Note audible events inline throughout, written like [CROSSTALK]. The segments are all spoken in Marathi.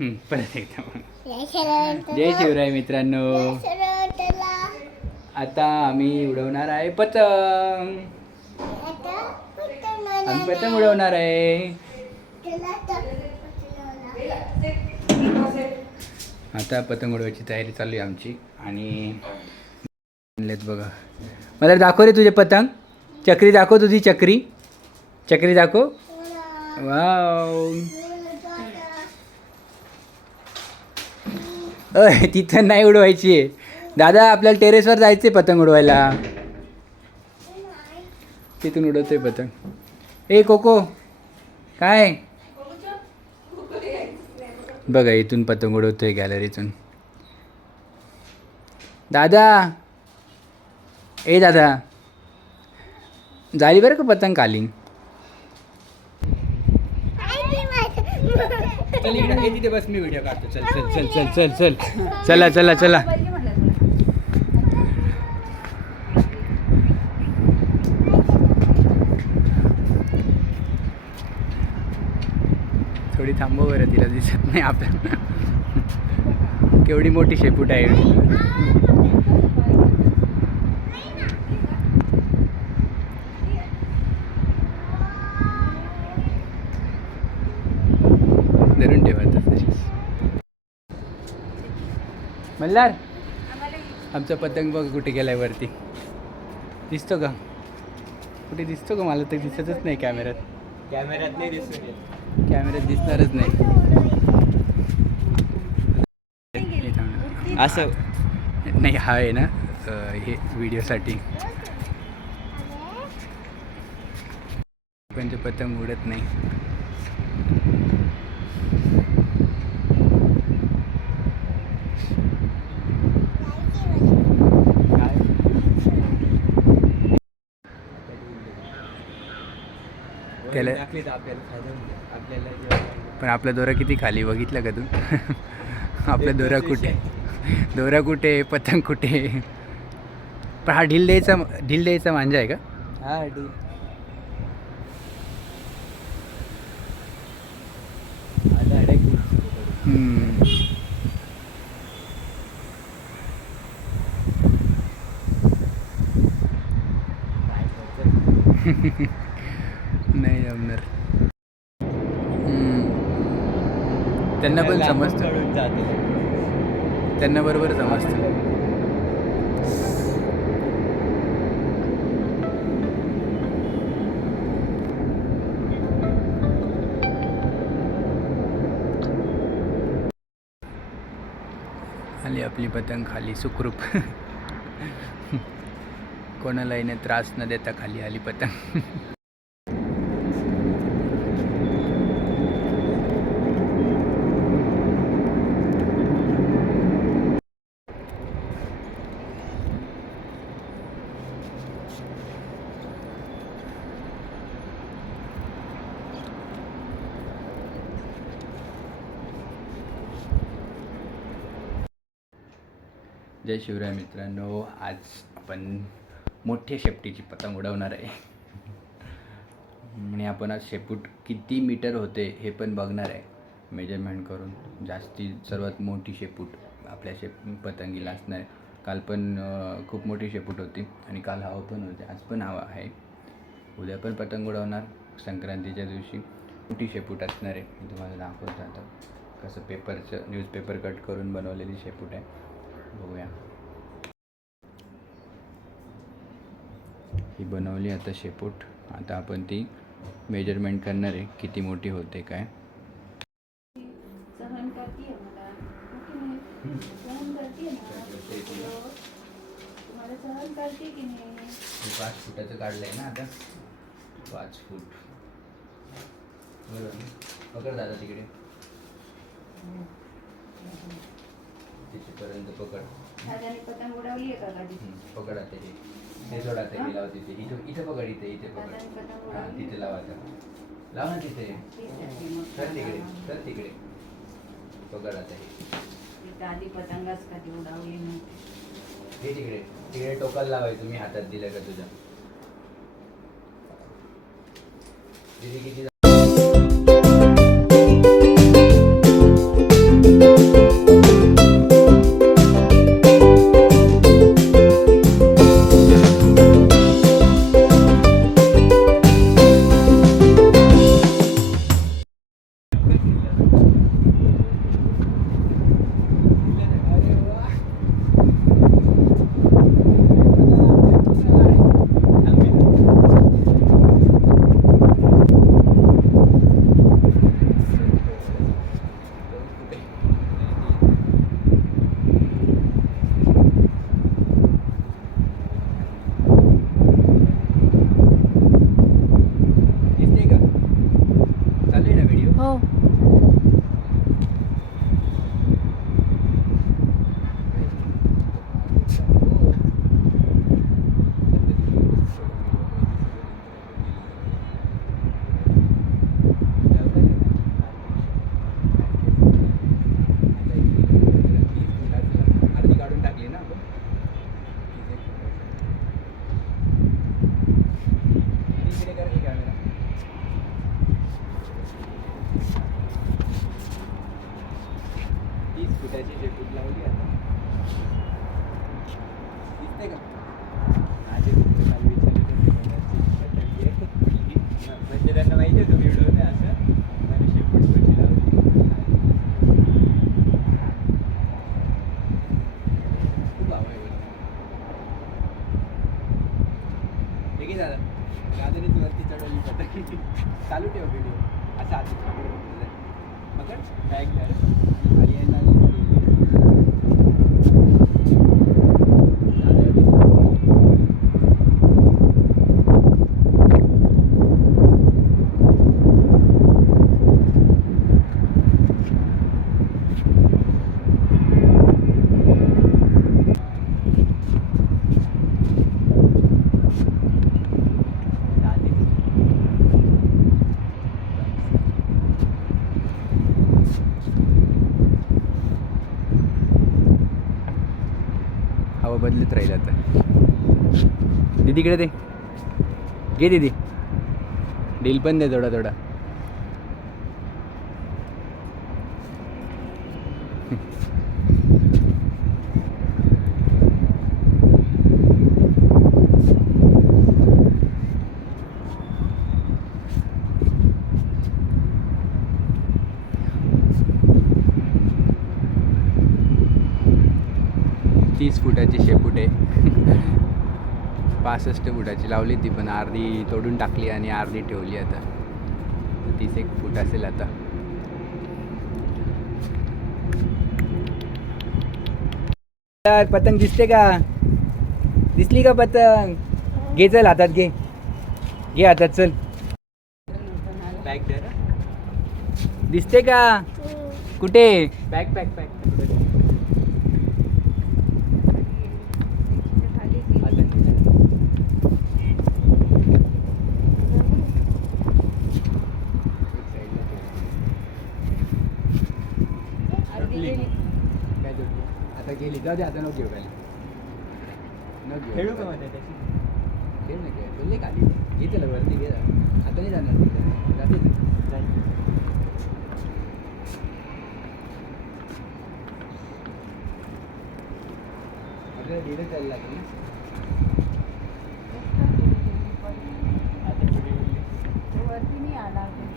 हम्म, परत एकदा जय शिवराय मित्रांनो. आता आम्ही उडवणार आहे पतंग. आम्ही पतंग उडवणार आहे. आता पतंग उडवायची तयारी चालू आहे आमची आणि बघा. मला दाखव रे तुझे पतंग. चक्री दाखव तुझी चक्री. चक्री दाखव. वाव. अय तिथं नाही उडवायची. आहे दादा आपल्याला टेरेसवर जायचे पतंग उडवायला. तिथून उडवतोय पतंग. ए कोको काय? बघा इथून पतंग उडवतोय गॅलरीतून. दादा ए दादा. झाली बरं का पतंग खाली? चल इकडे ए, तिथे बस मी व्हिडिओ काढतो. चल चल चल चल चल चल. चला चला चला. थोडी थांबव बरं तिला दिसत नाही आपल्याला. केवढी मोठी शेपूट आहे. मल्हार आमचा पतंग बघ कुठे गेलाय वरती. दिसतो का? कुठे दिसतो का मला? तर दिसतच नाही कॅमेऱ्यात. कॅमेऱ्यात नाही दिसून येत कॅमेऱ्यात दिसणारच नाही. असं. नाही हा आहे ना हे व्हिडिओसाठी. पण ते पतंग उडत नाही काय? त्याला- टाकली तर आपल्याला फायदा होईल. आपल्याला जेव्हा- पण आपला दोरा किती खाली बघितलं का तू? [LAUGHS] आपला दोरा कुठे? दोरा कुठे? पतंग कुठे? पण हा ढील द्यायचा ढील द्यायचा मांजा आहे का? हा डी आता हम्म. [LAUGHS] काय करतं? नाही जमणार हम्म. त्यांना पण समजतं. त्यांना बरोबर समजतं. आली आपली पतंग खाली सुखरूप. कोणालाही त्रास न देता खाली आली पतंग. जय शिवराय मित्रांनो आज आपण मोठ्या शेपटीची पतंग उडवणार आहे. आणि आपण आज शेपूट किती मीटर होते हे पण बघणार आहे मेजरमेंट करून. जास्ती सर्वात मोठी शेपूट आपल्या शेप पतंगीला असणार आहे. काल पण खूप मोठी शेपूट होती आणि काल हवा पण होते. आज पण हवा आहे. उद्या पण पतंग उडवणार संक्रांतीच्या दिवशी मोठी शेपूट असणार आहे. मी तुम्हाला दाखवतो आता कसं पेपरचं न्यूजपेपर कट करून बनवलेली शेपूट आहे. बघूया. ही बनवली आता शेपूट. आता आपण ती मेजरमेंट करणार आहे किती मोठी होते काय. पाच फुटाचं काढलं आहे ना. आता. पाच फूट. बरोबर? पकड दादा तिकडे. तिथेपर्यंत पकड. पकड आता हे सोडा ते हे? लावा तिथे. इथं इथं पकड इथे इथे पकड हां तिथे लावा आता. लाव ना तिथे. सर तिकडे सर तिकडे. पकड आता हे. आधी पतंगच कधी उडवली नव्हती? हे तिकडे. तिकडे टोकाला लावायचं मी हातात दिलं का तुझ्या? दीदी किती दीदीकडे दे. घे दीदी. डील पण दे थोडा थोडा. तीस फुटाची शेपूट आहे. [LAUGHS] पासष्ट फुटाची लावली ती पण अर्धी तोडून टाकली आणि अर्धी ठेवली आता. तीस एक फूट असेल आता. यार, पतंग दिसते का? दिसली का पतंग? घे चल हातात घे. घे हातात चल. दिसते का? कुठे? बॅग बॅग बॅग काय जोडली? आता गेली जाऊ दे आता नको घेऊ खाली नको घेऊ. खेळू का मध्ये त्याची खेळ ना खेळ बोलले खाली घे त्याला वरती घे. आता नाही जाणार तिथे. जाते. आपल्याला धीरे चालला लागेल ना आता पुढे गेली. वरती नाही आला अजून.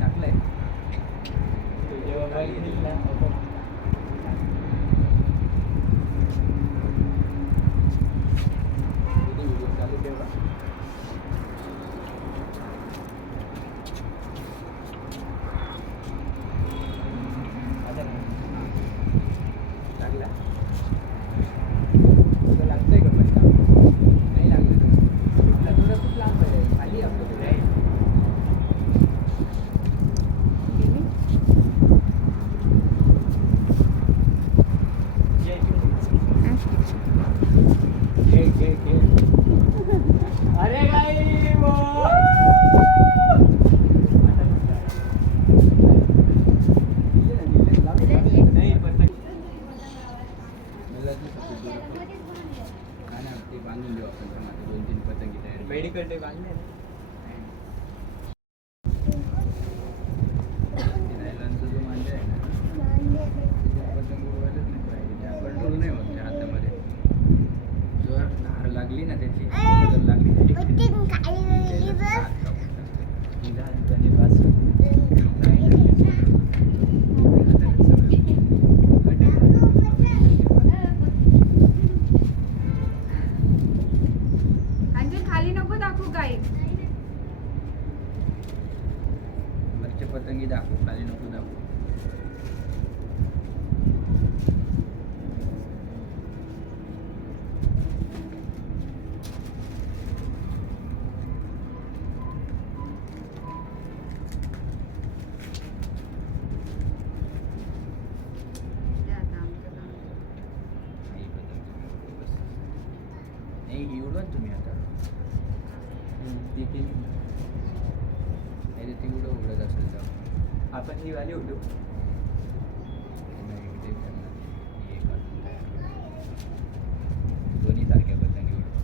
टाकलंय जेव्हा बॅग येईल ना आपण दीदी व्हिडिओ चालू ठेवा आता लागला तुला लागतंय का पण काम? नाही लागलं तुला थोडं खूप लांब आहे खाली आहे आपलं नाही. गेली? ये इकडे. घे घे घे अरे काय वो नाही पतंग ते बांधून देऊ आपण दोन तीन पतंगी तयार मेडिकल डे बांधले ना. नायलॉनचा जो मांजा आहे ना त्याच्यात पतंग उडवायलाच नाही पाहिजे त्या कंट्रोल नाही होत त्या हातामध्ये जर धार लागली ना त्याची जर लागली तरी त्याला हात कापून टाकतात. लहानपणी पासून अंजू खाली नको दाखवू काही वरचे पतंगी दाखवू खाली नको दाखवू काही पतंग बस नाही ही उडवा ना तुम्ही आता तिथे नाही तर ती उडव उडत असेल तर आपण ही वाली उडू नाही ते करणार. ही एक अजून तयार. दोन्ही सारख्या पतंगी उडवा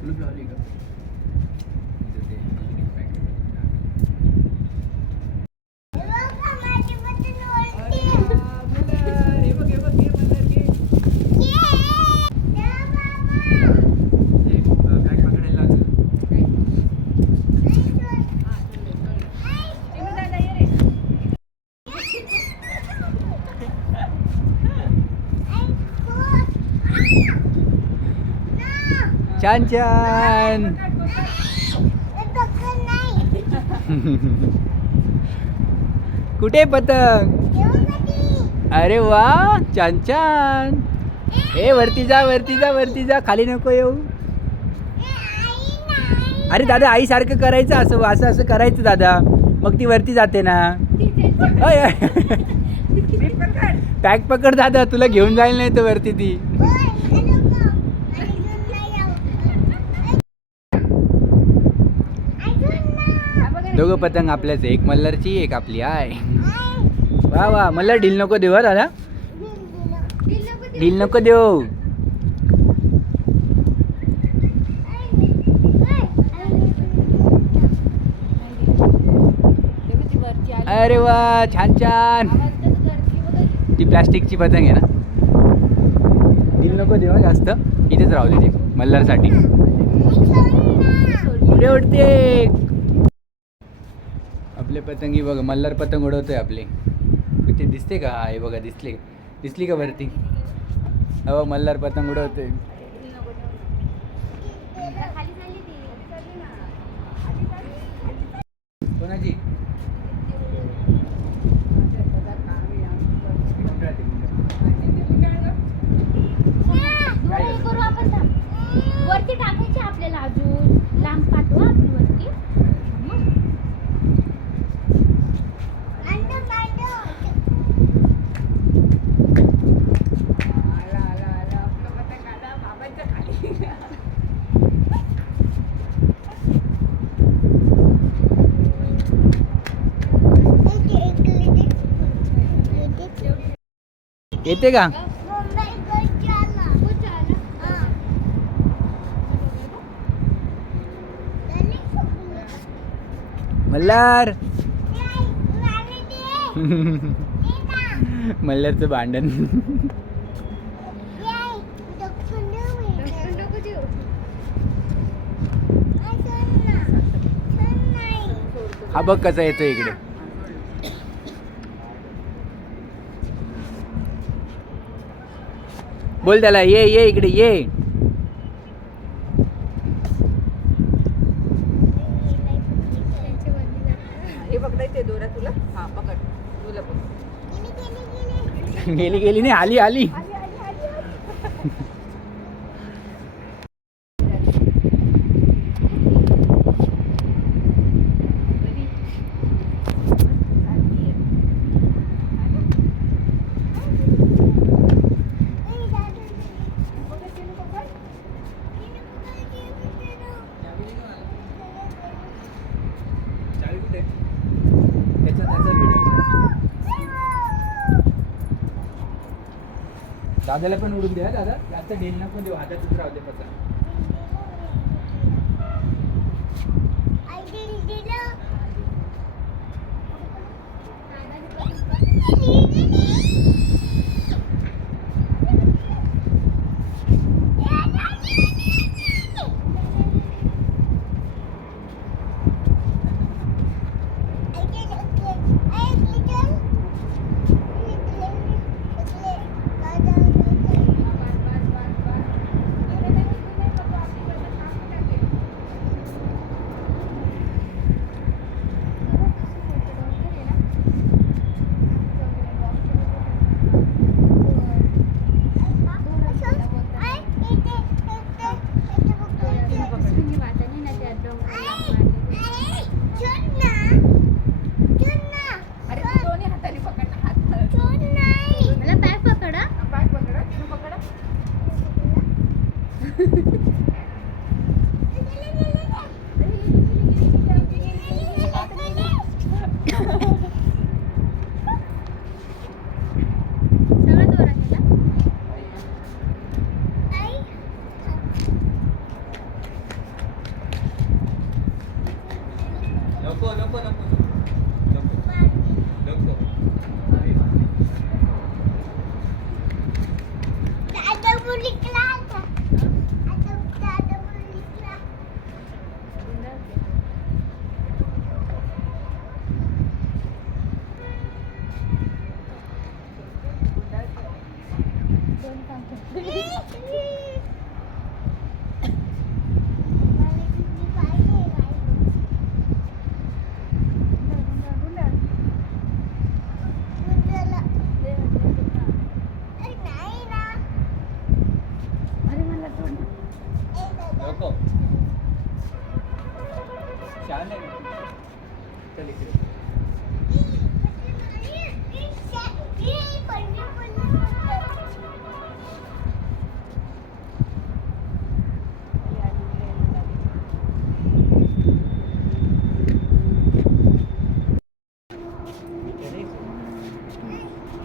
कुलूप लावली का इथं ते एक packet मध्ये टाक. छान छान. [LAUGHS] कुठे पतंग? अरे वा छान छान. ए वरती जा वरती जा वरती जा. खाली नको येऊ. अरे दादा आई सारखं करायचं असं असं असं करायचं दादा. मग ती वरती जाते ना. [LAUGHS] [LAUGHS] पॅक पकड दादा तुला घेऊन जाईल नाही तर वरती ती. दोघं पतंग आपल्याच एक मल्हारची एक आपली. आय. वा वा. मला ढील नको देऊ हा दादा. ढील नको देऊ. अरे वा छान छान. ती प्लास्टिकची पतंग आहे ना. ढील नको देऊ जास्त. इथेच राहू दे ते मल्हारसाठी. पुढे उडते. आपले पतंगी बघा मल्हार पतंग उडवतोय आपले. कुठे दिसते का? हा हे बघा दिसले. दिसली का वरती? हो मल्हार पतंग उडवतोय कोणाची करू आपण थांब. वरती टाकायची आपल्याला अजून लांब पाठवा आपण वरती येते का? मल्हार. [LAUGHS] मल्हारचं भांडण. हा बघ कसा येतो इकडे. बोल त्याला ये ये इकडे ये. गेली गेली नाही आली आली. दादाला पण उडून द्या दादा. जास्त ढील नको देऊ. हातातच राहू दे Thank you.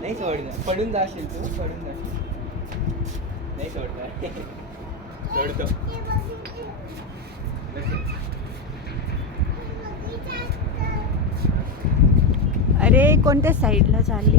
नाही सोडणार पडून जाशील तू पडून जाशील. नाही सोडणार सोडतो अरे कोणत्या साईडला चालली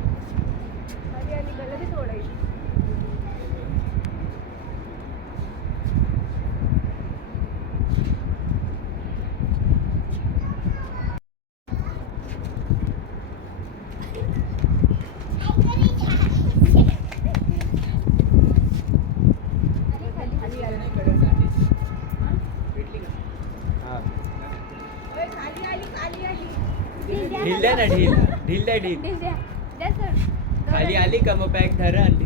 खाली आली का लगेच ओढायची खाली आली भेटली का हा ओय, खाली आली खाली आली ढील द्या ना ढील ढील द्या ढील. खाली आली का मग पॅक धरा आणि ढील